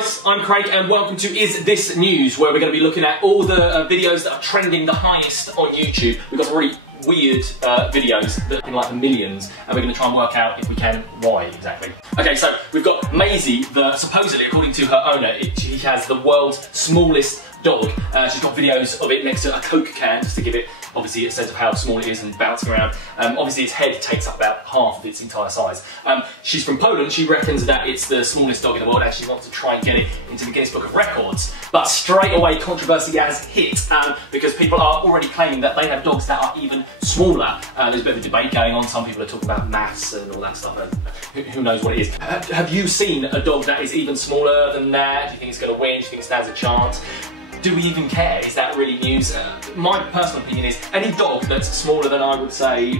guys, I'm Craig and welcome to Is This News, where we're going to be looking at all the videos that are trending the highest on YouTube. We've got some really weird videos that are in like the millions, and we're going to try and work out, if we can, why exactly. Okay, so we've got Maisie, supposedly, according to her owner, she has the world's smallest dog. She's got videos of it next to a Coke can, just to give it, obviously, a sense of how small it is and bouncing around. Obviously, its head takes up about half of its entire size. She's from Poland. She reckons that it's the smallest dog in the world, and she wants to try and get it into the Guinness Book of Records. But straight away, controversy has hit, because people are already claiming that they have dogs that are even smaller. There's a bit of a debate going on. Some people are talking about mass and all that stuff, and who knows what it is. Have you seen a dog that is even smaller than that? Do you think it's going to win? Do you think it stands a chance? Do we even care? Is that really news? My personal opinion is any dog that's smaller than, I would say,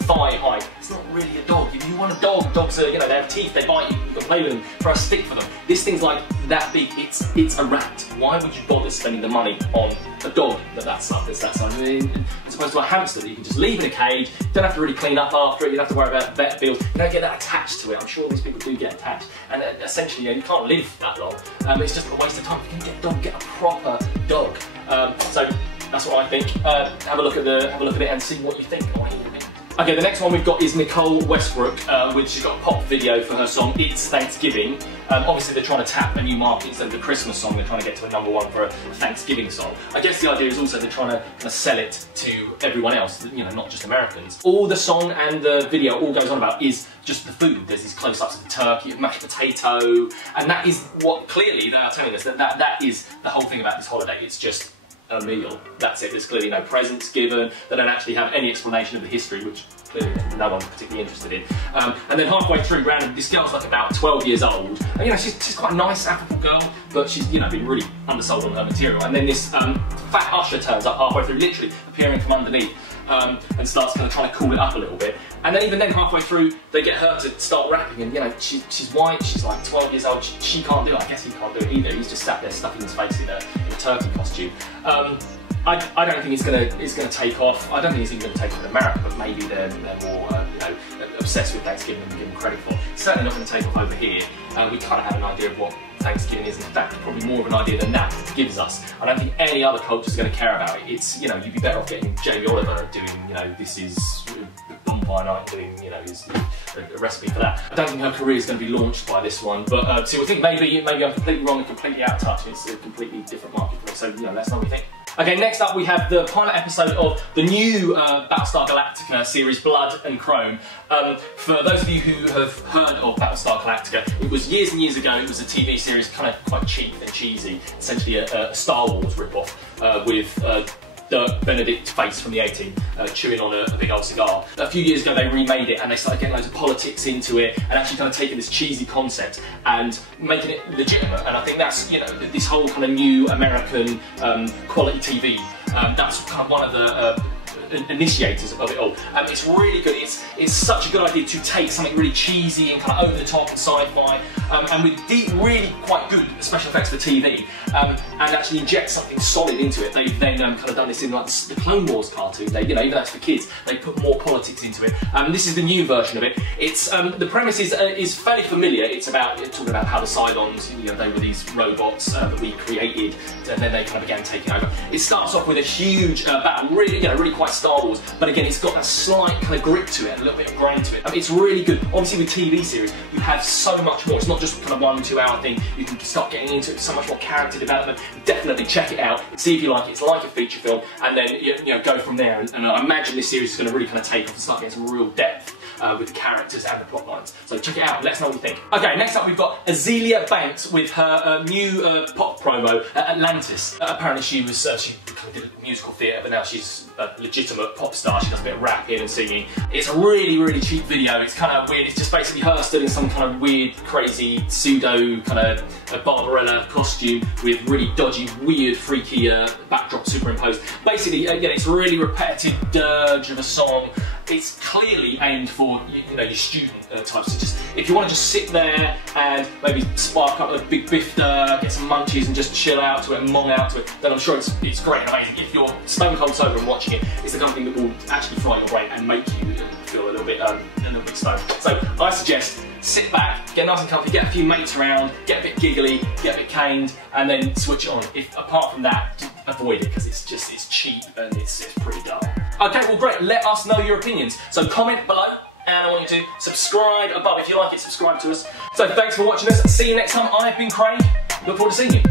thigh height, it's not really a dog. If you want a dog, dogs are, you know, they have teeth, they bite you, you can play with them, throw a stick for them. This thing's like that big, it's a rat. Why would you bother spending the money on a dog that's that size? I mean, as opposed to a hamster that you can just leave in a cage, you don't have to really clean up after it, you don't have to worry about vet bills, you don't get that attached to it. I'm sure these people do get attached. And essentially, you can't live that long. It's just a waste of time. If you can get a dog, get a proper dog. So that's what I think. Have a look at it and see what you think. Okay, the next one we've got is Nicole Westbrook, which she's got a pop video for her song It's Thanksgiving. Obviously they're trying to tap a new market instead of the Christmas song, they're trying to get to a #1 for a Thanksgiving song. I guess the idea is also they're trying to sell it to everyone else, you know, not just Americans. All the song and the video all goes on about is just the food. There's these close-ups of the turkey, of mashed potato, and that is what clearly they are telling us, that is the whole thing about this holiday. It's just a meal. That's it. There's clearly no presents given. They don't actually have any explanation of the history, which clearly no one's particularly interested in. And then halfway through, this girl's like about 12 years old. And, you know, she's quite a nice, affable girl, but she's, you know, been really undersold on her material. And then this fat usher turns up halfway through, literally appearing from underneath, and starts kind of trying to cool it up a little bit. And then even then, halfway through, they get her to start rapping, and you know, she's white, she's like 12 years old, she can't do it. I guess he can't do it either. He's just sat there stuffing his face in a turkey costume. I don't think it's gonna take off. I don't think it's even gonna take off in America, but maybe they're more you know, obsessed with Thanksgiving than we give them credit for. It's certainly not going to take off over here. We kind of have an idea of what Thanksgiving is. In fact, probably more of an idea than that gives us. I don't think any other culture is going to care about it. It's, you know, you'd be better off getting Jamie Oliver doing, you know, this is bonfire night, doing, you know, a recipe for that. I don't think her career is going to be launched by this one, but see, we think maybe I'm completely wrong and completely out of touch. It's a completely different market for it. So, you know, let's know what we think. Okay, next up we have the pilot episode of the new Battlestar Galactica series, Blood and Chrome. For those of you who have heard of Battlestar Galactica, it was years and years ago. It was a TV series, kind of quite cheap and cheesy, essentially a Star Wars rip-off with Dirk Benedict's face from the A-Team chewing on a big old cigar. A few years ago they remade it and they started getting loads of politics into it and actually kind of taking this cheesy concept and making it legitimate. And I think that's, you know, this whole kind of new American quality TV, that's kind of one of the initiators of it all. It's really good. It's such a good idea to take something really cheesy and kind of over the top and sci-fi, and with really quite good special effects for TV, and actually inject something solid into it. They've then kind of done this in like the Clone Wars cartoon. They, you know, even though it's for kids, they put more politics into it. This is the new version of it. It's the premise is fairly familiar. It's talking about how the Cylons, you know, they were these robots that we created, and then they kind of began taking over. It starts off with a huge battle, really, you know, really quite Star Wars, but again, it's got that slight kind of grip to it, a little bit of grind to it. It's really good. Obviously, with TV series, you have so much more. It's not just kind of 1-2 hour thing. You can start getting into it. So much more character development. Definitely check it out. See if you like it. It's like a feature film, and then you know, go from there. And I imagine this series is going to really kind of take off and start getting some real depth with the characters and the plot lines. So check it out and let us know what you think. Okay, next up we've got AZEALIA Banks with her new pop promo, Atlantis. Apparently she kind of did a musical theatre, but now she's a legitimate pop star. She does a bit of rapping and singing. It's a really, really cheap video. It's kind of weird. It's just basically her stood in some kind of weird, crazy, pseudo kind of a Barbarella costume with really dodgy, weird, freaky backdrop superimposed. Basically, again, it's a really repetitive dirge of a song. It's clearly aimed for, you know, your student types. So just, if you want to just sit there and maybe spark up a big bifter, get some munchies and just chill out to it and mong out to it, then I'm sure it's great and amazing. If you're stone cold sober and watching it, it's the kind of thing that will actually fry your brain and make you feel a little bit stoned. So I suggest sit back, get nice and comfy, get a few mates around, get a bit giggly, get a bit caned, and then switch it on. If apart from that, avoid it because it's cheap and it's pretty dull. Okay, well great, let us know your opinions. So comment below, and I want you to subscribe above. If you like it, subscribe to us. So thanks for watching us. See you next time. I've been Craig. Look forward to seeing you.